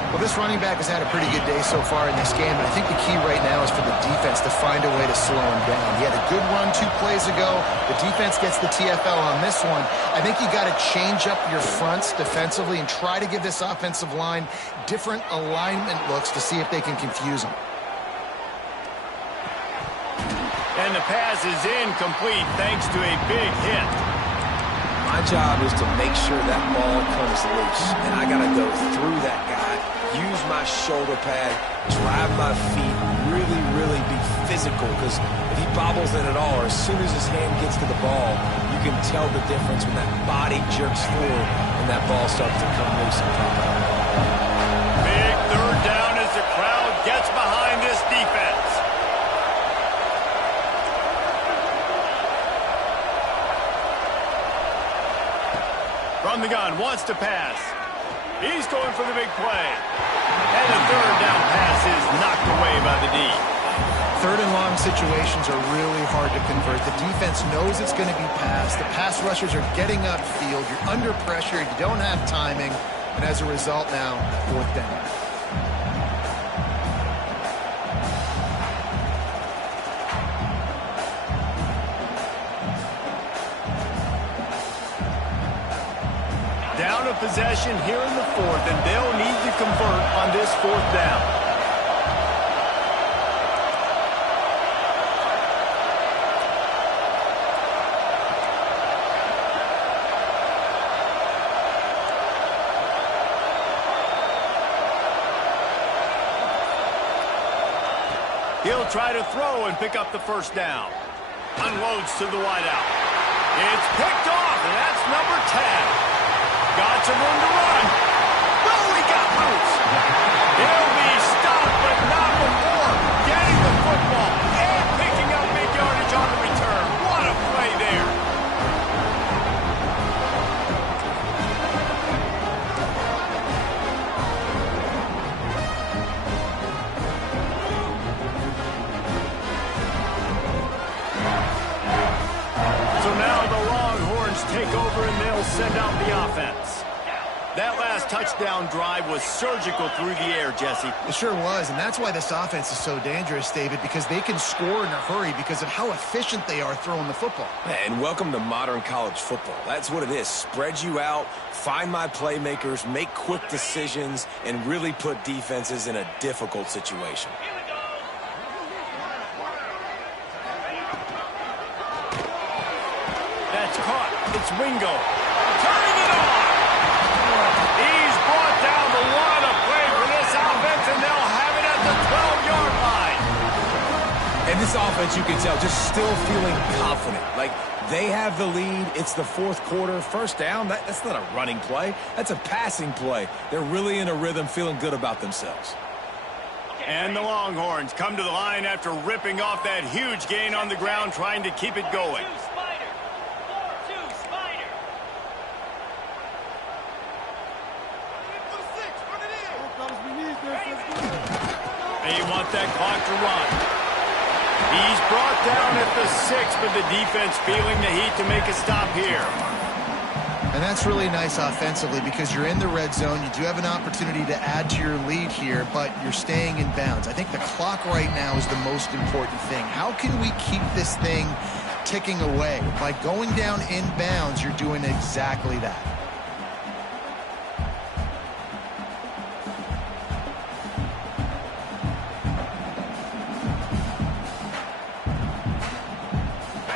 Well, this running back has had a pretty good day so far in this game, and I think the key right now is for the defense to find a way to slow him down. He had a good run 2 plays ago. The defense gets the TFL on this one. I think you got to change up your fronts defensively and try to give this offensive line different alignment looks to see if they can confuse him. And the pass is incomplete thanks to a big hit. My job is to make sure that ball comes loose, and I got to go through that guy, use my shoulder pad, drive my feet, really be physical, because if he bobbles it at all, or as soon as his hand gets to the ball, you can tell the difference when that body jerks forward and that ball starts to come loose and pop out. Big third down as the crowd gets behind this defense. From the gun, wants to pass. He's going for the big play. And the third down pass is knocked away by the D. Third and long situations are really hard to convert. The defense knows it's going to be passed. The pass rushers are getting upfield. You're under pressure. You don't have timing. And as a result now, fourth down. Down a possession here in the fourth, and they'll need to convert on this fourth down. He'll try to throw and pick up the first down. Unloads to the wideout. It's picked off, and that's number 10. Got some room to run. Oh, he got loose. He'll be stopped, but not before getting the football and picking up big yardage on the return. What a play there. So now the Longhorns take over and they'll send out the offense. That last touchdown drive was surgical through the air, Jesse. It sure was, and that's why this offense is so dangerous, David, because they can score in a hurry because of how efficient they are throwing the football. And welcome to modern college football. That's what it is. Spread you out, find my playmakers, make quick decisions, and really put defenses in a difficult situation. That's caught. It's Wingo. Turning it on. He's brought down the one to play for this offense, and they'll have it at the 12-yard line. And this offense, you can tell, just still feeling confident. Like, they have the lead. It's the fourth quarter. First down, that's not a running play. That's a passing play. They're really in a rhythm, feeling good about themselves. And the Longhorns come to the line after ripping off that huge gain on the ground, trying to keep it going. They want that clock to run. He's brought down at the 6, but the defense feeling the heat to make a stop here. And that's really nice offensively because you're in the red zone. You do have an opportunity to add to your lead here, but you're staying in bounds. I think the clock right now is the most important thing. How can we keep this thing ticking away? By going down in bounds, you're doing exactly that.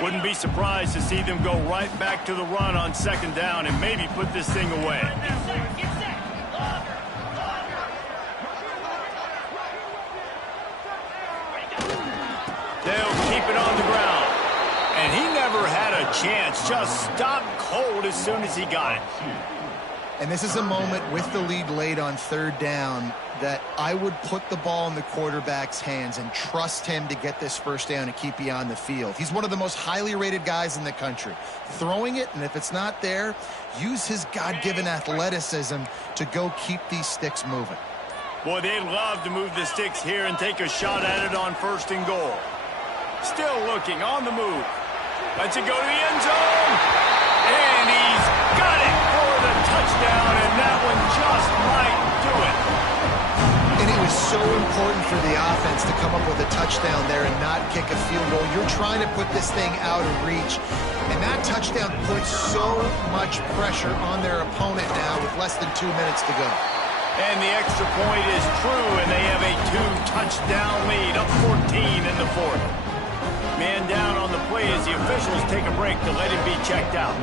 Wouldn't be surprised to see them go right back to the run on second down and maybe put this thing away. They'll keep it on the ground. And he never had a chance. Just stopped cold as soon as he got it. And this is a moment with the lead late on third down that I would put the ball in the quarterback's hands and trust him to get this first down and keep you on the field. He's one of the most highly rated guys in the country. Throwing it, and if it's not there, use his God-given athleticism to go keep these sticks moving. Boy, they'd love to move the sticks here and take a shot at it on first and goal. Still looking on the move. Lets it go to the end zone. And he's got it for the touchdown, and that one just might do it. And it was so important for the offense to come up with a touchdown there and not kick a field goal. You're trying to put this thing out of reach. And that touchdown puts so much pressure on their opponent now with less than 2 minutes to go. And the extra point is true, and they have a 2-touchdown lead, up 14 in the fourth. Man down on the play as the officials take a break to let him be checked out.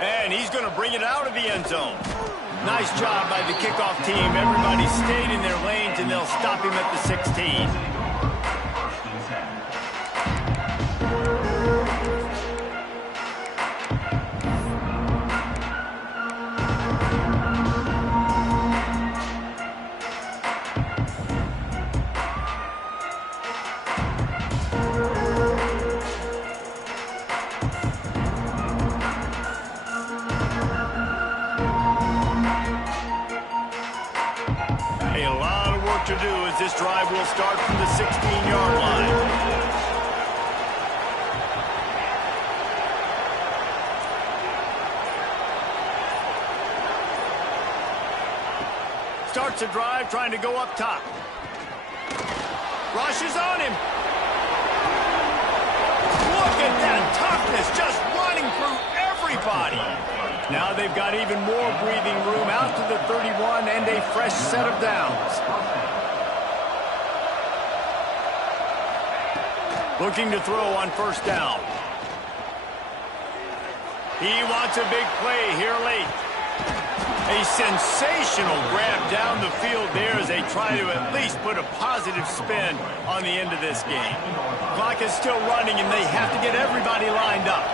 And he's going to bring it out of the end zone. Nice job by the kickoff team. Everybody stayed in their lanes, and they'll stop him at the 16. work to do as this drive will start from the 16-yard line. Starts a drive trying to go up top. Rushes on him. Look at that toughness, just running through everybody. Now they've got even more breathing room out to the 31 and a fresh set of downs. Looking to throw on first down. He wants a big play here late. A sensational grab down the field there as they try to at least put a positive spin on the end of this game. Clock is still running and they have to get everybody lined up.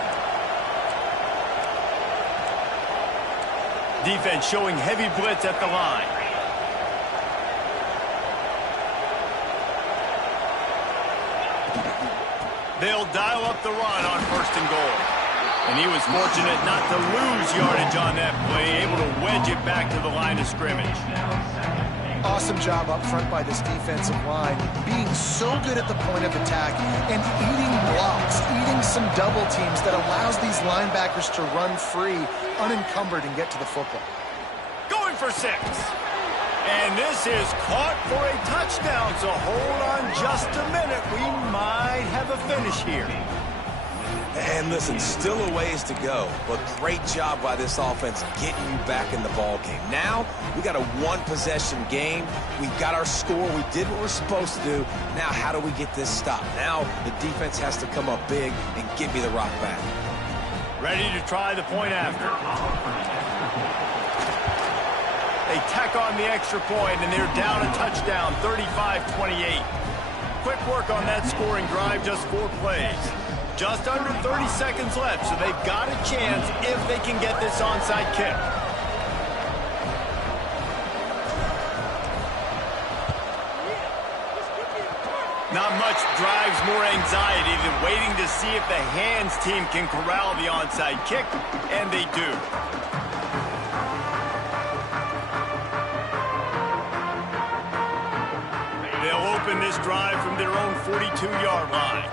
Defense showing heavy blitz at the line. They'll dial up the run on first and goal. And he was fortunate not to lose yardage on that play, able to wedge it back to the line of scrimmage. Awesome job up front by this defensive line, being so good at the point of attack and eating blocks, eating some double teams that allows these linebackers to run free, unencumbered, and get to the football. Going for 6. And this is caught for a touchdown, so hold on just a minute. We might have a finish here. And listen, still a ways to go, but great job by this offense getting you back in the ball game. Now, we got a one-possession game. We got our score. We did what we're supposed to do. Now, how do we get this stopped? Now, the defense has to come up big and give me the rock back. Ready to try the point after. They tack on the extra point, and they're down a touchdown, 35-28. Quick work on that scoring drive, just 4 plays. Just under 30 seconds left, so they've got a chance if they can get this onside kick. Not much drives more anxiety than waiting to see if the hands team can corral the onside kick, and they do. They'll open this drive from their own 42-yard line.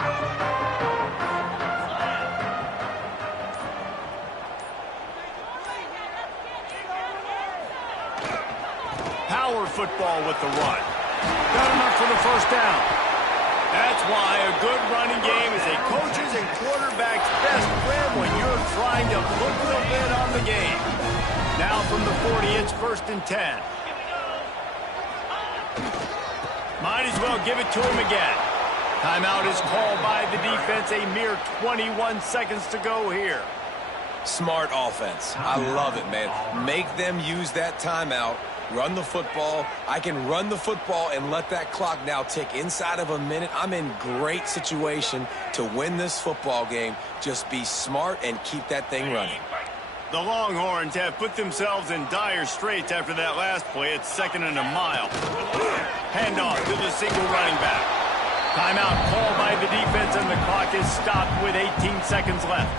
Power football with the run. Got enough for the first down. That's why a good running game is a coach's and quarterback's best friend when you're trying to put the lid on the game. Now from the 40, it's 1st and 10. Might as well give it to him again. Timeout is called by the defense. A mere 21 seconds to go here. Smart offense. I love it, man. Make them use that timeout. Run the football. I can run the football and let that clock now tick inside of a minute. I'm in great situation to win this football game. Just be smart and keep that thing running. The Longhorns have put themselves in dire straits after that last play. It's 2nd and a mile. Handoff to the single running back. Timeout called by the defense, and the clock is stopped with 18 seconds left.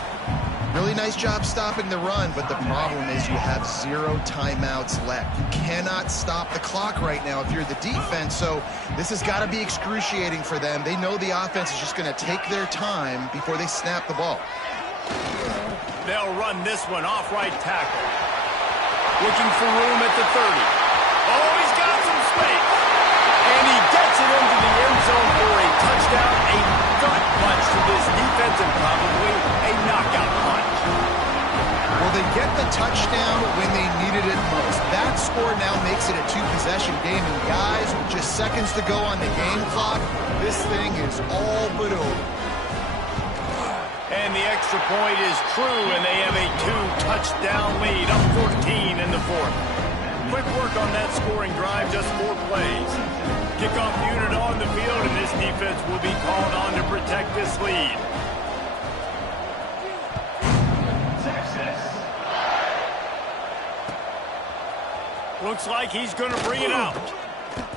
Really nice job stopping the run, but the problem is you have 0 timeouts left. You cannot stop the clock right now if you're the defense, so this has got to be excruciating for them. They know the offense is just going to take their time before they snap the ball. They'll run this one off right tackle. Looking for room at the 30. Oh, he's got some space. And he gets it into the end zone for a touchdown, a gut punch to this defense, and probably a knockout punch. Well, they get the touchdown when they needed it most. That score now makes it a 2-possession game, and guys, with just seconds to go on the game clock, this thing is all but over. And the extra point is true, and they have a 2-touchdown lead, up 14 in the 4th. Quick work on that scoring drive, just 4 plays. Kickoff unit on the field, and this defense will be called on to protect this lead. Looks like he's going to bring it out.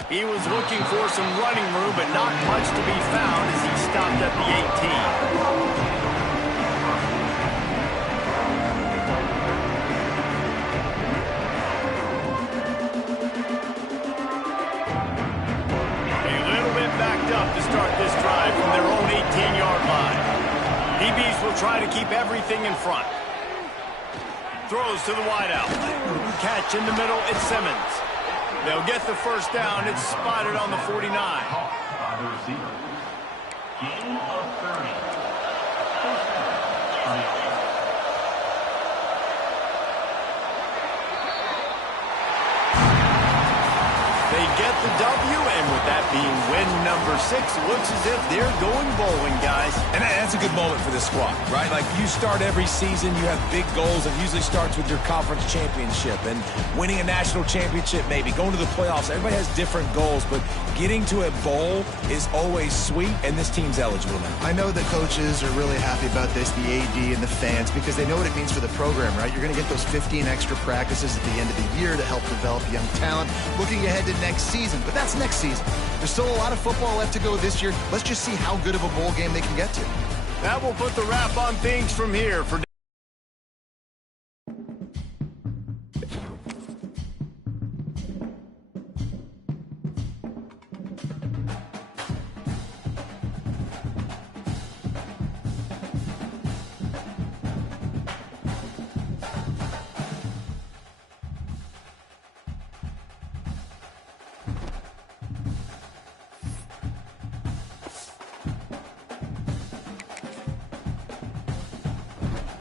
He was looking for some running room, but not much to be found as he stopped at the 18. He'll try to keep everything in front. Throws to the wideout. Catch in the middle, it's Simmons. They'll get the first down. It's spotted on the 49. By the receiver. Gain of 30. First down on the offense. They get the W, and with that being win number 6, looks as if they're going bowling, guys. And that's a good moment for this squad, right? Like, you start every season, you have big goals. It usually starts with your conference championship and winning a national championship, maybe going to the playoffs. Everybody has different goals, but getting to a bowl is always sweet, and this team's eligible now. I know the coaches are really happy about this, the AD and the fans, because they know what it means for the program, right? You're going to get those 15 extra practices at the end of the year to help develop young talent. Looking ahead to next season, but that's next season. There's still a lot of football left to go this year. Let's just see how good of a bowl game they can get to. That will put the wrap on things from here for